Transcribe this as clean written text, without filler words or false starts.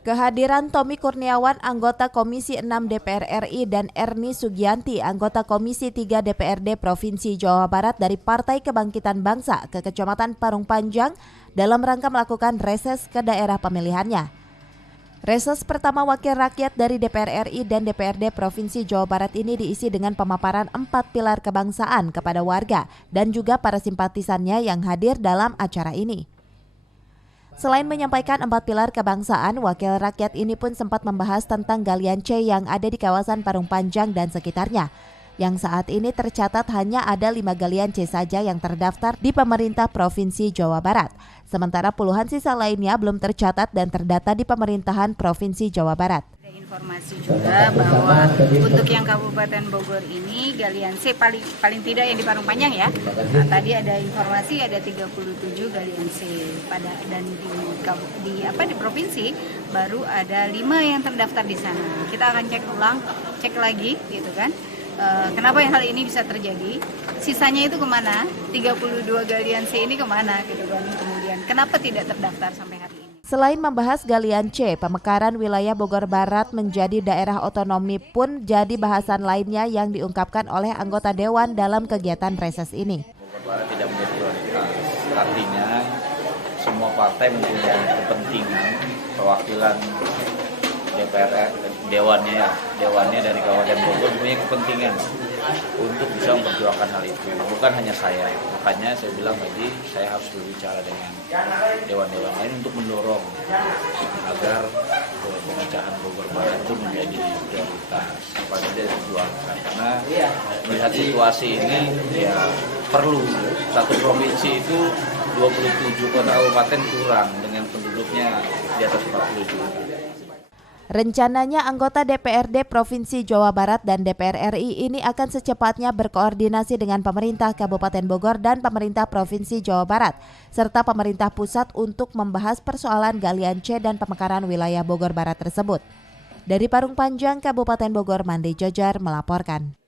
Kehadiran Tommy Kurniawan, anggota Komisi 6 DPR RI dan Erni Sugianti, anggota Komisi 3 DPRD Provinsi Jawa Barat dari Partai Kebangkitan Bangsa ke Kecamatan Parung Panjang dalam rangka melakukan reses ke daerah pemilihannya. Reses pertama wakil rakyat dari DPR RI dan DPRD Provinsi Jawa Barat ini diisi dengan pemaparan 4 pilar kebangsaan kepada warga dan juga para simpatisannya yang hadir dalam acara ini. Selain menyampaikan 4 pilar kebangsaan, wakil rakyat ini pun sempat membahas tentang galian C yang ada di kawasan Parung Panjang dan sekitarnya. Yang saat ini tercatat hanya ada 5 galian C saja yang terdaftar di pemerintah Provinsi Jawa Barat. Sementara puluhan sisa lainnya belum tercatat dan terdata di pemerintahan Provinsi Jawa Barat. Informasi juga bahwa untuk yang Kabupaten Bogor ini galian C paling tidak yang di Parung Panjang ya. Nah, tadi ada informasi ada 37 galian C dan di provinsi baru ada 5 yang terdaftar di sana. Kita akan cek lagi gitu kan. Kenapa hal ini bisa terjadi? Sisanya itu kemana? 32 galian C ini kemana gitu kan. Kemudian kenapa tidak terdaftar sampai hari ini? Selain membahas galian C, pemekaran wilayah Bogor Barat menjadi daerah otonomi pun jadi bahasan lainnya yang diungkapkan oleh anggota Dewan dalam kegiatan reses ini. Bogor Barat tidak menjadi prioritas, artinya semua partai mempunyai kepentingan perwakilan DPR, dewannya dari Kabupaten Bogor punya kepentingan untuk bisa memperjuangkan hal itu. Bukan hanya saya, makanya saya bilang tadi saya harus berbicara dengan dewan-dewan lain untuk mendorong agar pemecahan Bogor Barat itu menjadi prioritas pada diperjuangkan. Karena melihat situasi ini ya perlu satu provinsi itu 27 kota kabupaten kurang dengan penduduknya di atas 40 juta. Rencananya anggota DPRD Provinsi Jawa Barat dan DPR RI ini akan secepatnya berkoordinasi dengan pemerintah Kabupaten Bogor dan pemerintah Provinsi Jawa Barat, serta pemerintah pusat untuk membahas persoalan galian C dan pemekaran wilayah Bogor Barat tersebut. Dari Parung Panjang, Kabupaten Bogor, Mandi Jojar melaporkan.